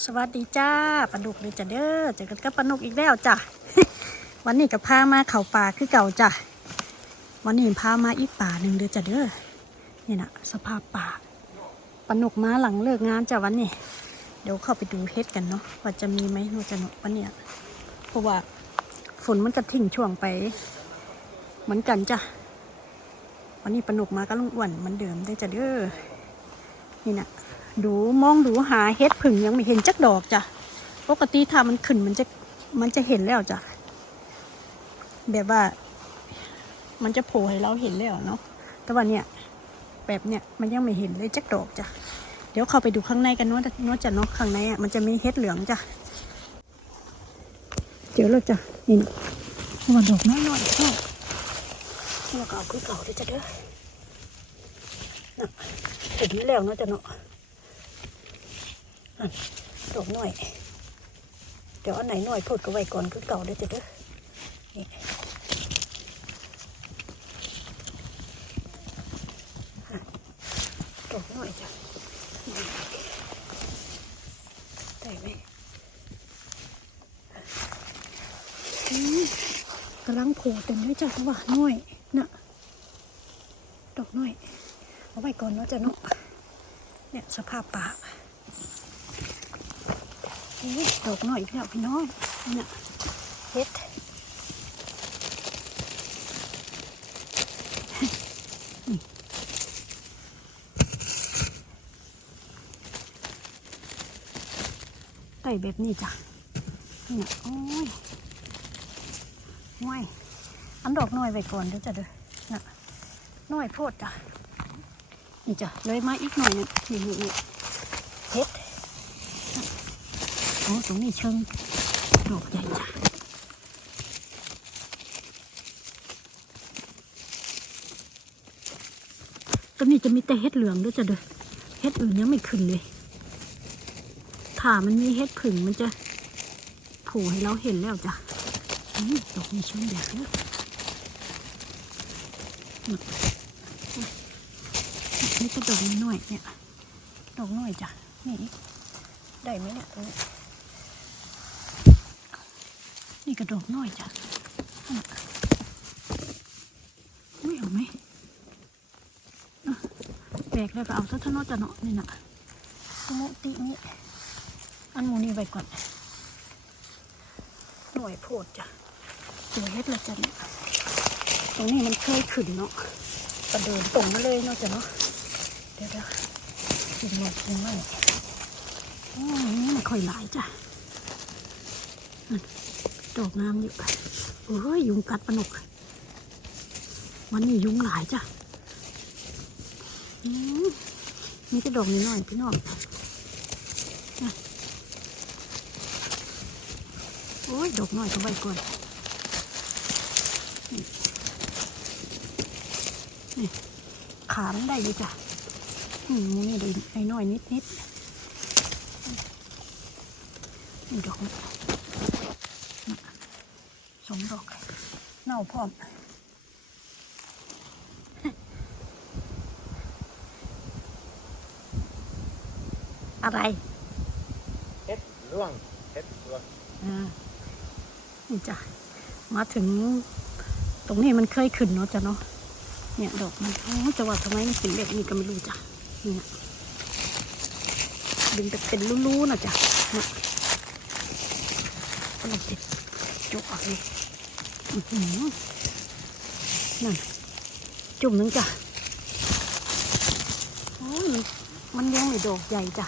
สวัสดีจ้าปลาดุกเลยจ้ะเด้อเจอกันกับปลาดุกอีกแล้วจ้ะวันนี้ก็พามาเข่าป่าคือเก่าจ้ะวันนี้พามาอีกป่าหนึ่งเด้อจ้ะเด้อนี่นะสภาพป่าปลาดุกมาหลังเลิกงานจ้ะวันนี้ เดี๋ยวเข้าไปดูเฮ็ดกันเนาะว่าจะมีไหมโนจะเนาะวันนี้เพราะว่าฝนมันจะทิ้งช่วงไป เหมือนกันจ้ะวันนี้ปลาดุกมาก็ลุงอ้วนเหมือนเดิมได้อจ้ะเด้อนี่นะ ดูมองดูหาเฮ็ดผึ่งยังไม่เห็นจักดอกจ้ะปกติถ้ามันขึ้นมันจะมันจะเห็นแล้วจ้ะแบบว่า มันจะโผล่ให้เราเห็นแล้วเนาะแต่ว่าเนี่ย แบบเนี่ยมันยังไม่เห็นเลยจักดอกจ้ะเดี๋ยวเข้าไปดูข้างในกันเนาะเนาะจ้ะเนาะข้างในอะมันจะมีเฮ็ดเหลืองจ้ะเจอแล้วจ้ะนี่นะมันดอกน้อยๆชอบเราก็เอาคือเก่าเลยจ้ะเด้อน่ะเห็นแล้วเนาะจ้ะเนาะอัน ดอกหน่อย เดี๋ยวอันไหนหน่อยพูดก็ไว้ก่อนคือเก่าเด้จ้ะเด้อนี่อะดอกหน่อยจ้ะได้ไหมกำลังโผล่เต็มเลยจ้ะเพราะว่าน้อยน่ะดอกน้อยเอาไว้ก่อนเนาะจ้ะเนาะเนี่ยสภาพป่า ดอกหน่อยพี่น้องพี่น้องเนี่ยเฮ็ดไต่แบบนี้จ้ะเนี่ยโอ้ยห้วยอันดอกน้อยไว้ก่อนเดี๋ยวจะเด้อน่ะน้อยโพดจ้ะนี่จ้ะเลยมาอีกหน่อยนึงนี่นี่นี่เฮ็ด โอ้ตรงนี้เชิงดอกใหญ่จ้ะตรงนี้จะมีแต่เห็ดเหลืองด้วยจ้ะเด้อเห็ดอื่นยังไม่ขึ้นเลย ถ้ามันมีเห็ดผึ่งมันจะโผล่ให้เราเห็นแล้วจ้ะอืมดอกนี้เชิงแบบเยอืมนี่ก็ดอกน้อยเนี่ย ดอกน้อยจ้ะ นี่ ได้ไหมเนี่ย นี่กระดอกน้อยจ้ะอะไม่เอาไหมแบกแล้วก็เอาซะทะเนอจะเนาะนี่นะสมุตินี้อันหมูนี่ไว้ก่อน หน่วยโพดจ้ะเจอเฮ็ดละจ้ะเนี่ยตรงนี้มันเคยขึ้นเนาะกระเดินตรงมาเลยเนาะจ้ะเนาะเดี๋ยวเดี๋ยวกินหมดกินไม่โอ้ยนี่ไม่ค่อยหลายจ้ะ ดอกงามอยู่โอ้ยยุงกัดปลาหนกวันนี้ยุงหลายจ้ะอืมมีแต่ดอกนิดหน่อยพี่น้องโอ้ยดอกน้อยก็ไว้ก่อนนี่ขามันได้อยู่จ้ะอืมนี่ได้ไอ้น้อยนิดนิดๆนี่ดอกนี้ สองดอกเน่า พร้อมอะไรเฮ็ดร่วงเฮ็ดร่วงอ่านี่จ้ะ มาถึง ตรงนี้มันเคยขึ้นเนาะจ้ะเนาะ เนี่ยดอกมันโอ้จะว่าทำไมมันถึงแบบนี้ก็ไม่รู้จ้ะ เนี่ยดึงแต่เป็นรูๆนะจ้ะเนี่ยก็เลยติดจุกออกเลยอื้อหือ นั่น จุ่มหนึงจ้ะโอ้ยมันยังไม่ดอกใหญ่จ้ะ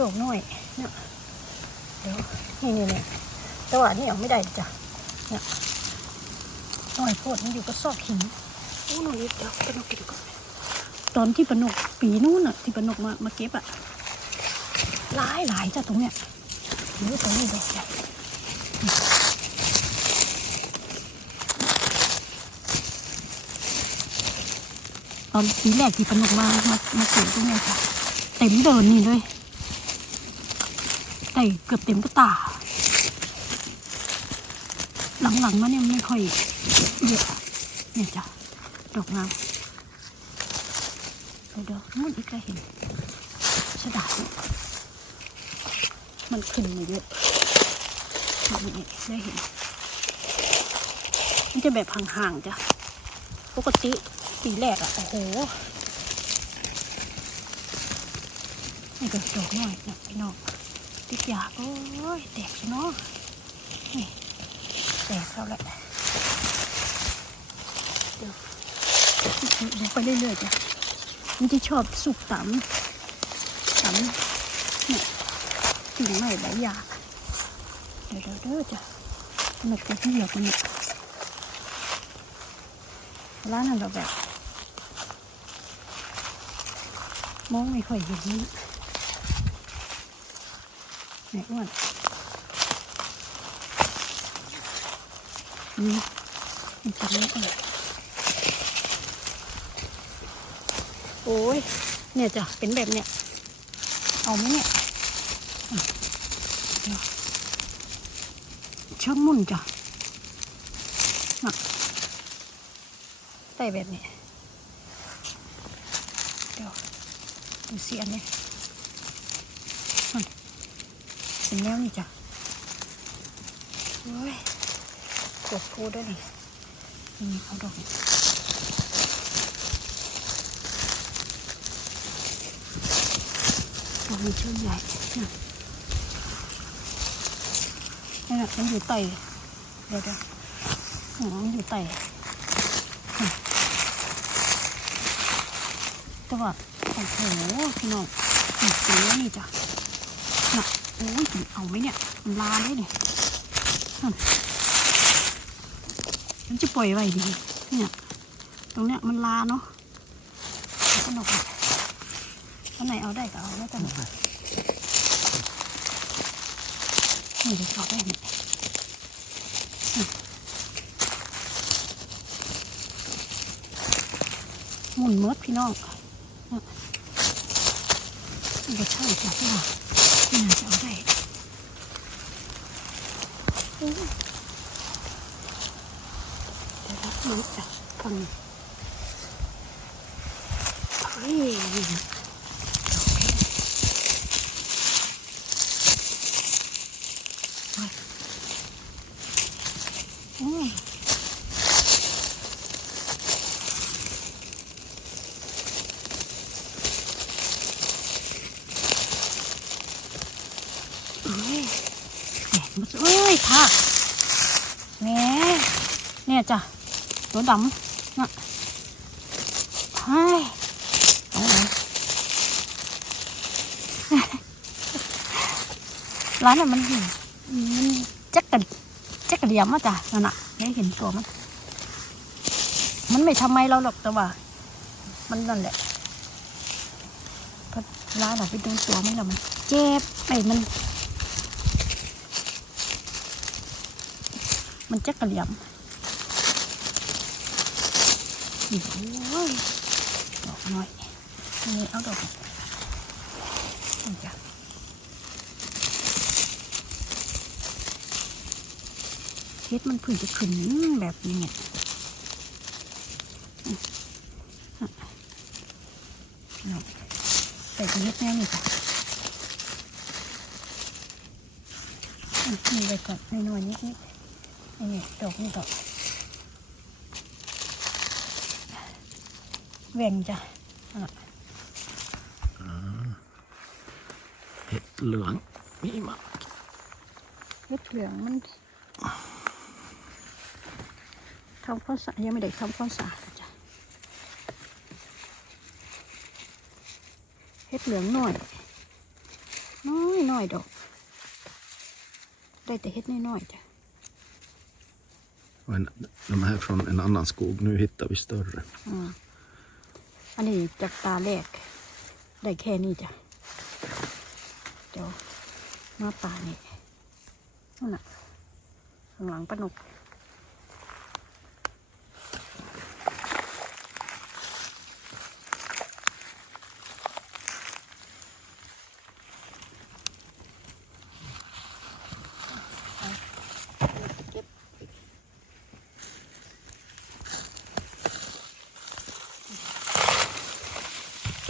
ดอกน้อยเนี่ยเดี๋ยวนี่นี่เนี่ยแต่ว่าอันนี่เอาไม่ได้จ้ะเนี่ยน้อยโพดมันอยู่กับซอกหินโอ้หนูนิดเดี๋ยวปนกกินก่อนตอนที่ปนกปีนู้นน่ะที่ปนกมามาเก็บอะหลายหลายจ้ะตรงเนี้ยหรือตรงนี้ดอกใหญ่ อนปีแรกที่ปนกมามามาเก็บตรงนี้ยจ้ะเต็มเดินนี่เลยแต่เกือบเต็มกระตา หลังๆมาเนี่ยไม่ค่อยเยอะเนี่ยจ้ะดอกงามเดี๋ยวๆนู่นอีกก็เห็นสดาดมันขึ้นมาเยอะนี่ได้เห็น มันจะแบบห่างๆจ้ะ ปกติ ปีแรกอะโอ้โหนี่ก็ดอกหน่อยนะพี่น้องติดยาโอ้ยแตกเนาะนี่แตกแล้วแหละเดี๋ยวลงไปเรื่อยๆจ้ะมันจะชอบสุกต่ำต่ำเนี่ยกิ่งไม้ใบหญ้าเดี๋ยวเดี๋ยวเด้อจ้ะมันจะที่เหลือกันเนี่ยร้านนั้นเราแบบ มองไม่ค่อยเห็นนี่ไหนอ้วนนี่มันจะเล็กเลยโอ้ย เนี่ยจ้ะ เป็นแบบเนี้ยเอาไหมเนี่ยอะเดี๋ยวชอมุ่นจ้ะน่ะได้แบบนี้เดี๋ยว ดูเสิอันนี้นั่นเป็นแนวนี่จ้ะโอ้ยกดพูดได้เลยนี่เขาดอกดอกมีช่วงใหญ่น่ะนี่นน่ะมันอยู่ไต่เดี๋ยวเดี๋ยวมันอยู่ไต่แต่ว่า โอ้โหพี่น้องนี่เป็นแล้วนี่จ้ะน่ะโอ้ยเอาไหมเนี่ยมันลาได้เนี่ยนั่นมันจะปล่อยไว้ดีเนี่ยตรงเนี้ยมันลาเนาะแล้วก็นกอันไหนเอาได้ก็เอาแล้วกันนี่จะชอบได้เนี่ยนี่หมุนเมดพี่น้อง ก็ใช่จ้ะพี่ว่าไม่น่าจะเอาได้เดี๋ยวรับมันจ้ะฟังเฮ้ยโอ้ยเอ้ยแหมมัน เอ้ยค่ะแหมเนี่ยจ้ะตัวดำน่ะเฮ้ยอาไหนร้านน่ะมันมันจักกระจักกระเดียมอะจ้ะนั่นน่ะได้เห็นตัวมัน มันไม่ทำไมเราหรอกแต่ว่า มันนั่นแหละร้านเราไปดูตัวมันแล้วมัน เจ็บไอ้มัน มันจักระเหลี่ยมดอกน้อยนี่เอาดอกจ้ะเฮ็ดมันเพิ่งจะขึ้นแบบนี้เนี่ยใส่เฮ็ดแน่นี่จ้ะมนี่ไปก่อนให้หน่อยนิดนิด นี่ดอกนี่ดอกแหว่งจ้ะเห็ดเหลืองมีมาเล็ดเหลืองมันทำความสาดยังไม่ได้ทำความสาดจ้ะเฮ็ดเหลืองหน่อย น้อยน้อยดอก ได้แต่เฮ็ดน้อยๆจ้ะ Och en, de här från en annan skog. Nu hittar vi större. อืมอันนี้จากตาแรกได้แค่นี้จ้ะเดี๋ยวมาป่านี่นั่นน่ะข้างหลังปะนก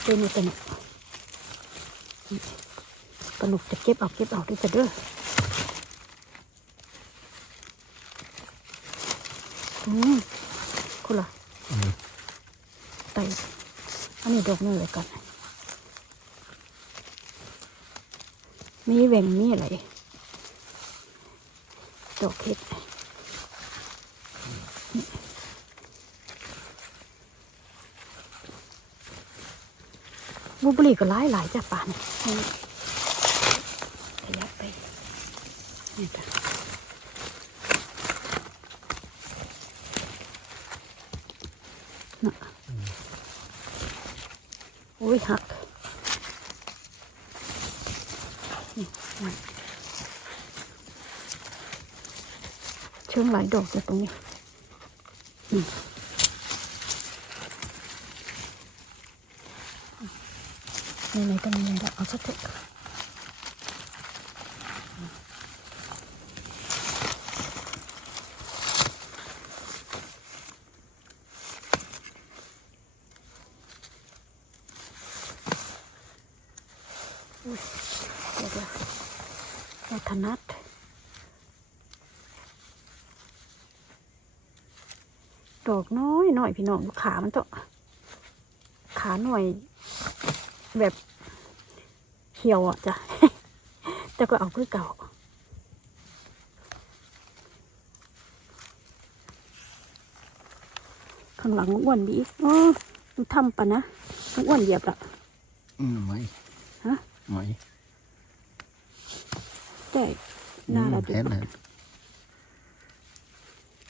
บไปหมดเลยนี่ยปลาหนุกจะเก็บเอาเก็บเอาด้วยจะเด้ออืมคุณล่ะไตอันนี้ดอกนี่เลยกันมีแหว่งมีอะไรดอกเห็ด บูเบอรี่ก็หลายหลายจ้ะป่านขยับไปนี่จ้ะน่ะอุ้ยหักนี่นั่นเชิงหลายดอกจากตรงนี้อื ไหนๆก็มีแล้วเอาสักเถอะเดี๋ยวเดี๋ยวเราถนัดดอกน้อยหน่อยพี่น้องขามันต้องขาหน่อย แบบเขียวอะจ้ะ แต่ก็เอาคือเก่า ข้างหลังอ้วนบีอีกอ๋อมันทำปะนะมันอ้วนเหยียบละ Mm, nej. Hä? Nej. ใช่หน้า Mm, ละดู hen, hen.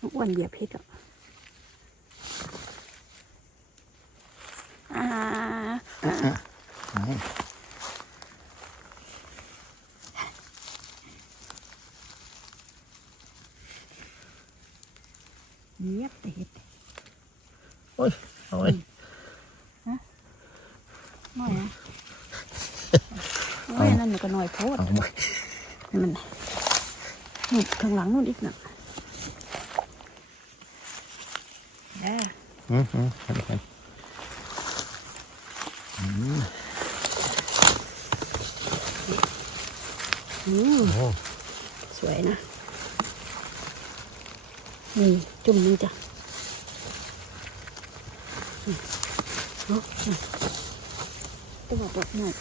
มันอ้วนเหยียบเพชรอะอ่า Nej. เหยียบแต่เห็ด Oj, oj. น้อยนะน้อย นั่นมันก็น้อยโพด Ja, oj. นี่มันนี่ข้างหลังนู่นอีกน่ะแย่ Mm, mm, hen, hen. อืม Åh. สวยนะ นี่ จุ่มนึงจ้ะอืมเอาอืมตัวดอกหน่อย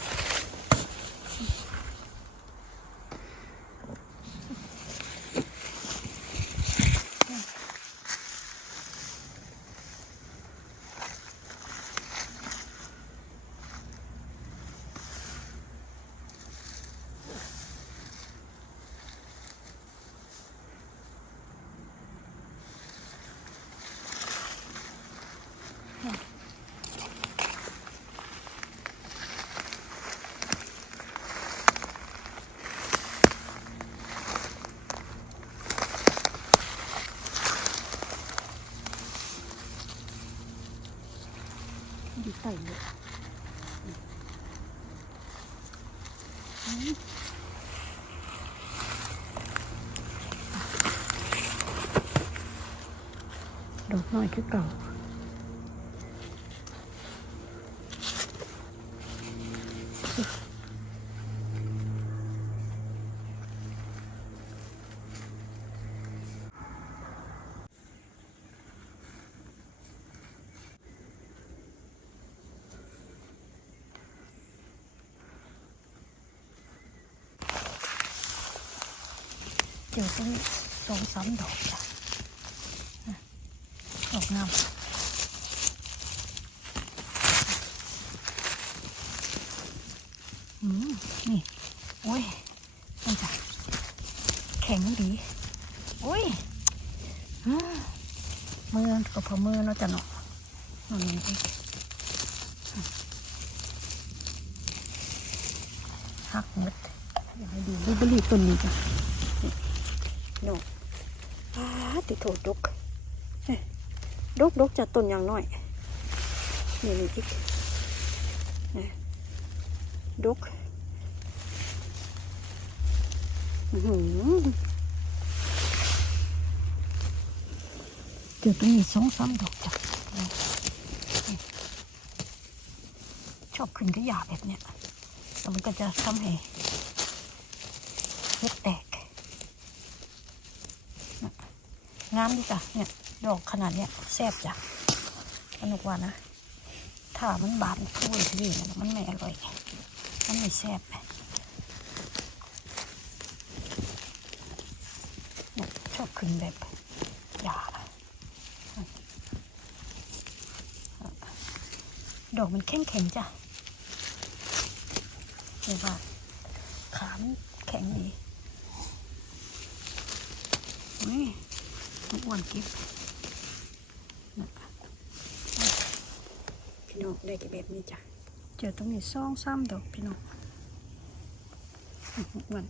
ดีใส่เลยอื มดอกน้อยคือเก่าเจอเป็นสองสามดอกจ้ะดอกงามอืมนี่ โอ้ยนี่จ้ะแข็งดี โอ้ยอืมมือก็พอมือเนาะจ้ะเนาะนั่นนี่สิหักหมดอยากให้ดูรูปรีต้นนี้จ้ะ โน่อ้าติโถดกดกดกจากต้นอย่างน้อย นี่นี่จิกนี่ดกอื้อหือเกือบมีสองสามดอกจ้ะชอบขึ้นกระยาแบบเนี้ยแล้วมันก็จะทำให้เม็ดแตกน่ะ งามดีจ้ะเนี่ย ดอกขนาดเนี้ยแซ่บจ้ะสนุกว่านะ ถ้ามันบานพูดที่นี่มันไม่อร่อย มันไม่แซ่บเนี่ยชอบขึ้นแบบหยาดอกมันแข็งแข็งๆจ้ะเห็นป่ะขามนแข็งดีนี่ มันอ้วนกิ๊บน่ะพี่น้องได้กี่แบบนี้จ้ะเจอตรงนี้ซ่องซ้ำดอกพี่น้องอื้อหืออ้วน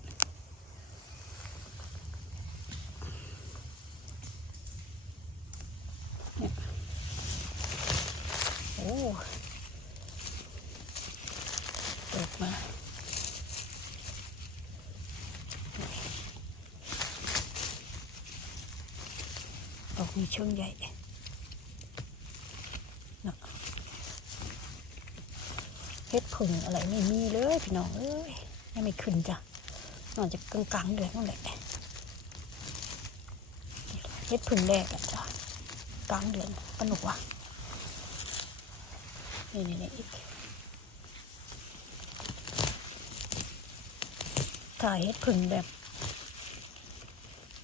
เนี่ยโอ้ดอกมาดอกมี ช่วงใหญ่เนาะเฮ็ดผึ่งอะไรไม่มีเลยพี่น้องเอ้ยยังไม่ขึ้นจ้ะนอกจากลางกลางเดือนนั่นแหละเฮ็ดผึ่งแรกอะจ้ะกลางเดือนสนุกว่ะนี่นี่นี่อีกถ้ายเฮ็ดผึ่งแบบ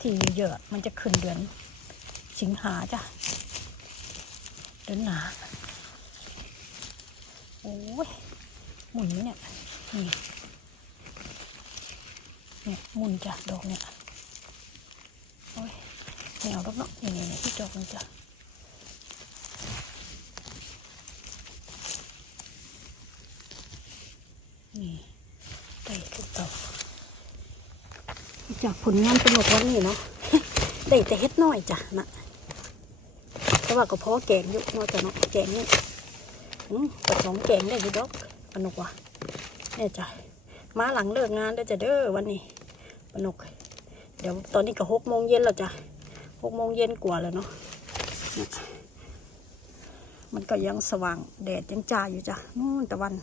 ที่เยอะๆมันจะขึ้นเดือน สิงหาจ้ะเดือนหนาโอ้ยหมุนไหมเนี่ยนี่เนี่ยหมุนจ้ะดอกเนี่ยโอ้ยไม่เอาดอกเนาะนี่นี่นี่ที่ดอกมันจ้ะนี่ได้ทุกดอกจากผลงานเป็นหมดวันนี้เนาะได้แต่เฮ็ดน้อยจ้ะนะ แต่ว่าก็เพราะแกงอยุกน้อยจ้ะเนาะแกงนี่อืมปสองแกงได้อยี่ดอกปนุกว่ะเนี่ยจ้ะมาหลังเลิกงานได้จ้ะเด้อวันนี้ปนุกเดี๋ยวตอนนี้ก็หกโมงเย็นแล้วจ้ะหกโมงเย็นกว่าแล้วเนาะเนี่ยมันก็ยังสว่างแดดยังจ้าอยู่จ้ะนู่นตะวัน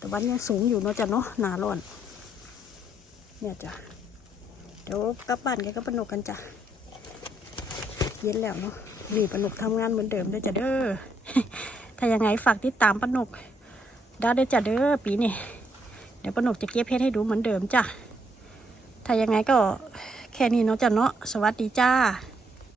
ตะวันยังสูงอยู่เนาะจ้ะเนาะหนาร้อนเนี่ยจ้ะเดี๋ยวกลับบ้านกันก็ปนุกกันจ้ะ ย็นแล้วเนาะนี่ปนุกทำงานเหมือนเดิมได้จ้ะเด้อถ้ายังไงฝากติดตามปนกได้ได้จ้ะเด้อปีนี้เดี๋ยวปนกจะเก็บเพชรให้ดูเหมือนเดิมจ้ะถ้ายังไงก็แค่นี้เนาะจ้ะเนาะสวัสดีจ้า